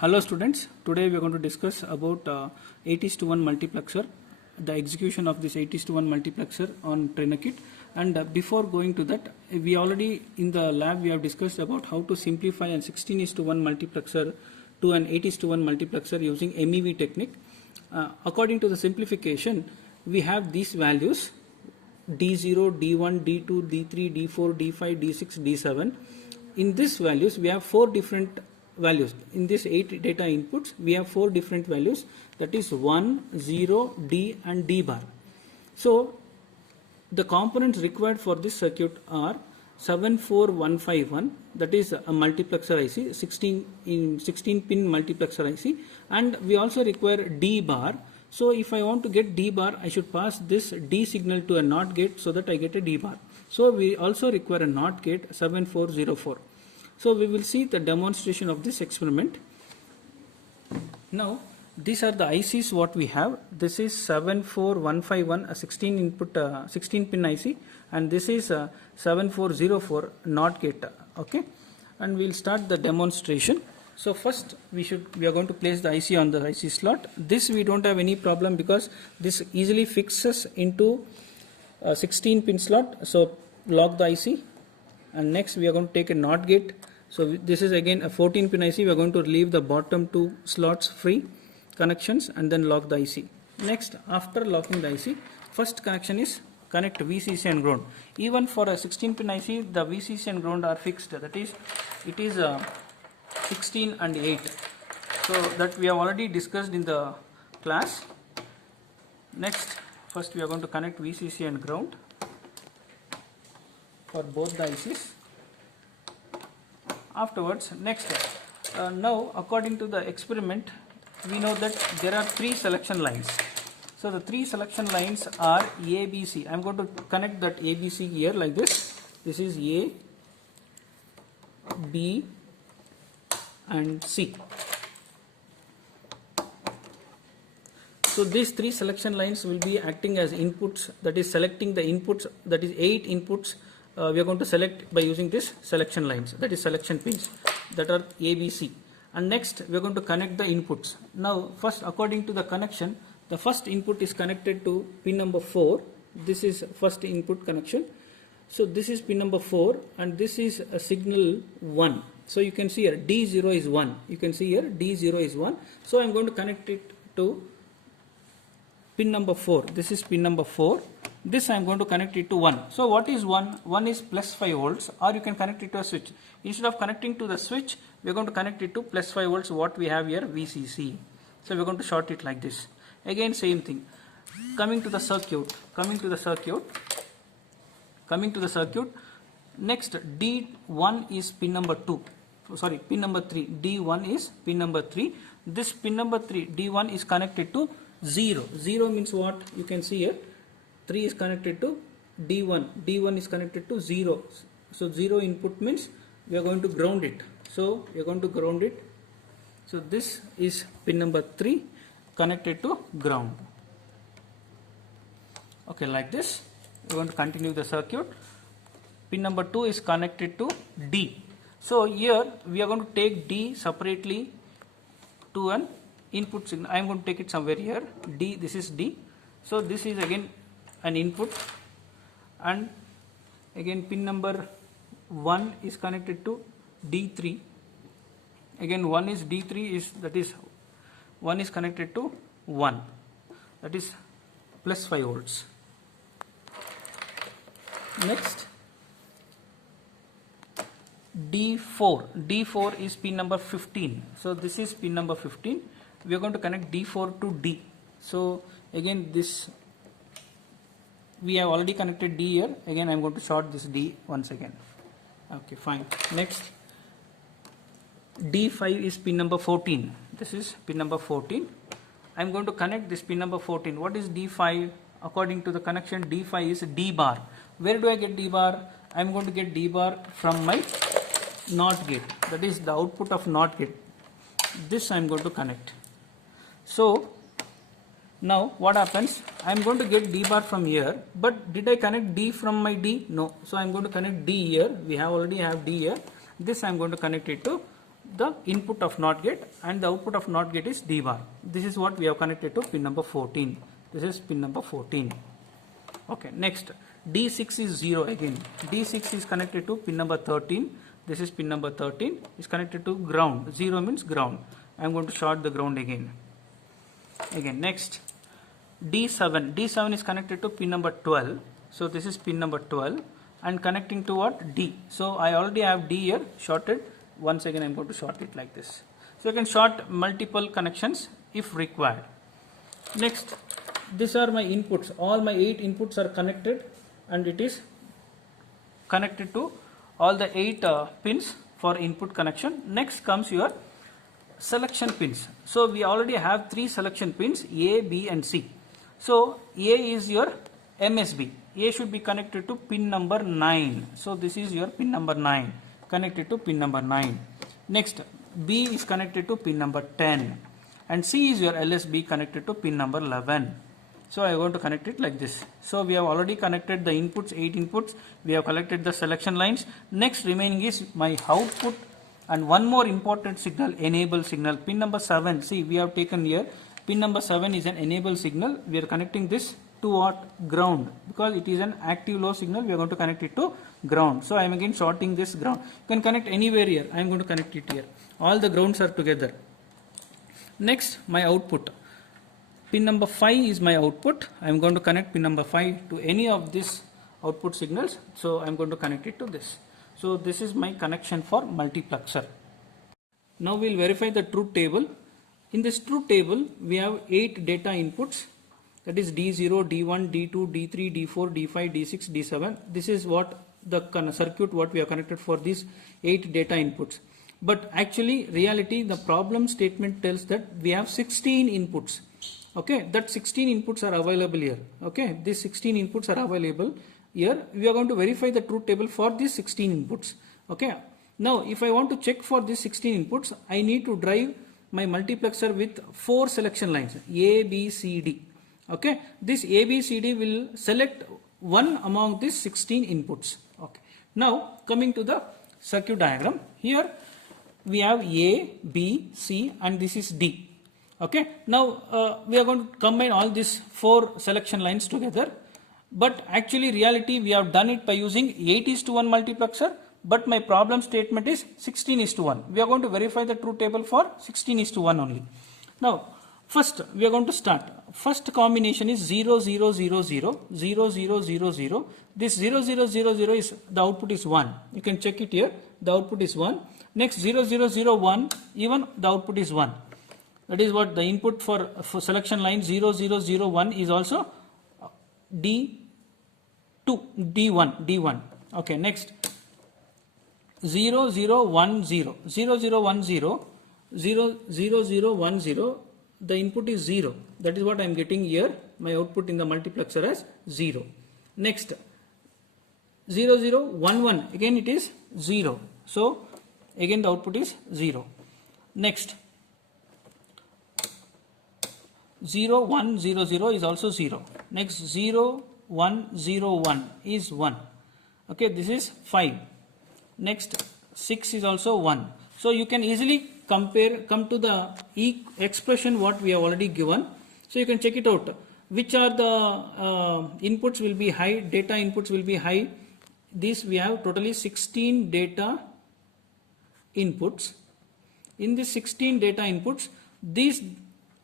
Hello students, today we are going to discuss about 8:1 multiplexer, the execution of this 8:1 multiplexer on Trinakit. And before going to that, we already in the lab we have discussed about how to simplify a 16:1 multiplexer to an 8:1 multiplexer using MEV technique. According to the simplification, we have these values D0, D1, D2, D3, D4, D5, D6, D7. In these values, we have four different values. In this 8 data inputs, we have four different values, that is 1, 0, D and D bar. So the components required for this circuit are 74151, that is a multiplexer IC, 16 pin multiplexer IC, and we also require D bar. So if I want to get D bar, I should pass this D signal to a NOT gate so that I get a D bar. So we also require a NOT gate 7404. So we will see the demonstration of this experiment. Now these are the ICs what we have. This is 74151, a 16 input 16 pin IC, and this is 7404 NOT gate. Okay, and we'll start the demonstration. So first we are going to place the IC on the IC slot. This we don't have any problem because this easily fixes into a 16 pin slot. So lock the IC, and next we are going to take a NOT gate. So this is again a 14 pin IC. We are going to leave the bottom two slots free connections and then lock the IC. Next, after locking the IC, first connection is connect VCC and ground. Even for a 16 pin IC, the VCC and ground are fixed. That is, it is 16 and 8. So that we have already discussed in the class. Next, first we are going to connect VCC and ground for both the ICs. Afterwards, next, now according to the experiment, we know that there are three selection lines. So the three selection lines are A, B, C. I am going to connect that A, B, C here like this. This is A, B and C. So these three selection lines will be acting as inputs, that is selecting the inputs, that is 8 inputs. We are going to select by using this selection lines, that is selection pins, that are A, B, C. And next we are going to connect the inputs. Now first, according to the connection, the first input is connected to pin number 4. This is first input connection. So this is pin number 4 and this is a signal 1. So you can see here D0 is 1. You can see here D0 is 1. So I am going to connect it to pin number 4. This is pin number 4. This I am going to connect it to 1. So what is 1? 1 is plus 5 volts, or you can connect it to a switch. Instead of connecting to the switch, we are going to connect it to plus 5 volts, what we have here, VCC. So we are going to short it like this. Again same thing. Coming to the circuit. Next, D1 is pin number 2. Sorry, pin number 3. D1 is pin number 3. This pin number 3, D1 is connected to 0. 0 means what? You can see here. 3 is connected to D1. D1 is connected to 0. So 0 input means we are going to ground it. So we are going to ground it. So this is pin number 3 connected to ground. Okay, like this. We are going to continue the circuit. Pin number 2 is connected to D. So here we are going to take D separately to an input signal. I am going to take it somewhere here. D, this is D. So this is again an input, and again pin number 1 is connected to D3. Again 1 is D3 is, that is 1 is connected to 1, that is plus 5 volts. Next, D4 is pin number 15. So this is pin number 15. We are going to connect D4 to D. So again this, we have already connected D here. Again I am going to short this D once again. Okay, fine. Next, D5 is pin number 14. This is pin number 14. I am going to connect this pin number 14. What is D5? According to the connection, D5 is D bar. Where do I get D bar? I am going to get D bar from my NOT gate. That is the output of NOT gate. This I am going to connect. So now what happens? I am going to get D bar from here, but did I connect D from my D? No. So I am going to connect D here. We already have D here. This I am going to connect it to the input of NOT gate, and the output of NOT gate is D bar. This is what we have connected to pin number 14. This is pin number 14. Okay, next D6 is 0 again. D6 is connected to pin number 13. This is pin number 13 is connected to ground. 0 means ground. I am going to short the ground again. Next D7. D7 is connected to pin number 12. So this is pin number 12 and connecting to what? D. So I already have D here shorted. Once again I am going to short it like this. So you can short multiple connections if required. Next, these are my inputs. All my 8 inputs are connected and it is connected to all the 8 pins for input connection. Next comes your selection pins. So we already have 3 selection pins, A, B and C. So A is your MSB. A should be connected to pin number 9. So this is your pin number 9, connected to pin number 9. Next, B is connected to pin number 10 and C is your LSB connected to pin number 11. So I am going to connect it like this. So we have already connected the inputs, 8 inputs. We have collected the selection lines. Next remaining is my output and one more important signal, enable signal, pin number 7. See, we have taken here pin number 7 is an enable signal. We are connecting this to what? Ground, because it is an active low signal. We are going to connect it to ground. So I am again shorting this ground. You can connect anywhere here. I am going to connect it here. All the grounds are together. Next, my output. Pin number 5 is my output. I am going to connect pin number 5 to any of these output signals. So I am going to connect it to this. So this is my connection for multiplexer. Now we will verify the truth table. In this truth table, we have 8 data inputs. That is D0, D1, D2, D3, D4, D5, D6, D7. This is what the circuit what we have connected for these 8 data inputs. But actually, reality, the problem statement tells that we have 16 inputs. Okay, that 16 inputs are available here. Okay, these 16 inputs are available here. We are going to verify the truth table for these 16 inputs. Okay, now if I want to check for these 16 inputs, I need to drive my multiplexer with 4 selection lines, A, B, C, D. Okay, this A, B, C, D will select one among these 16 inputs. Okay, now coming to the circuit diagram, here we have A, B, C and this is D. Okay, now we are going to combine all these 4 selection lines together, but actually reality we have done it by using 8:1 multiplexer, but my problem statement is 16:1. We are going to verify the truth table for 16:1 only. Now first we are going to start. First combination is 0 0 0 0 0 0 0 0. This 0 0 0 0 is the output is 1. You can check it here. The output is 1. Next 0 0 0 1, even the output is 1. That is what the input for selection line 0 0 0 1 is also D2, D1. Okay, next 0 0 1 0, 0 0 1 0, 0 0 0 1 0, the input is 0. That is what I am getting here. My output in the multiplexer as 0. Next 0 0 1 1, again it is 0. So again the output is 0. Next 0 1 0 0 is also 0. Next 0 1 0 1 is 1. Okay, this is 5. Next 6 is also 1. So you can easily come to the expression what we have already given. So you can check it out. Which are the inputs will be high, data inputs will be high. This we have totally 16 data inputs. In this 16 data inputs, these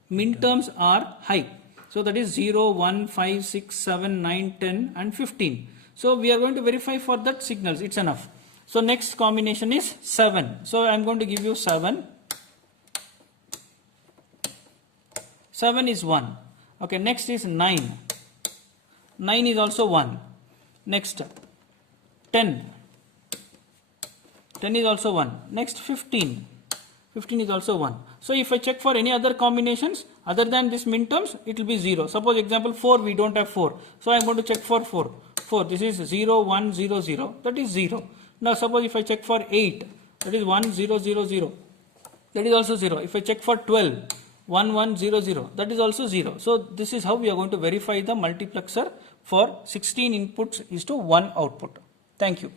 min terms are high. So that is 0, 1, 5, 6, 7, 9, 10 and 15. So we are going to verify for that signals. It's enough. So next combination is 7. So I am going to give you 7. 7 is 1. Okay, next is 9. 9 is also 1. Next 10. 10 is also 1. Next 15. 15 is also 1. So if I check for any other combinations other than this min terms, it will be 0. Suppose example 4, we don't have 4. So I am going to check for 4. 4, this is 0, 1, 0, 0. That is 0. Now suppose if I check for 8, that is 1, 0, 0, 0. That is also 0. If I check for 12, 1, 1, 0, 0. That is also 0. So this is how we are going to verify the multiplexer for 16 inputs is to 1 output. Thank you.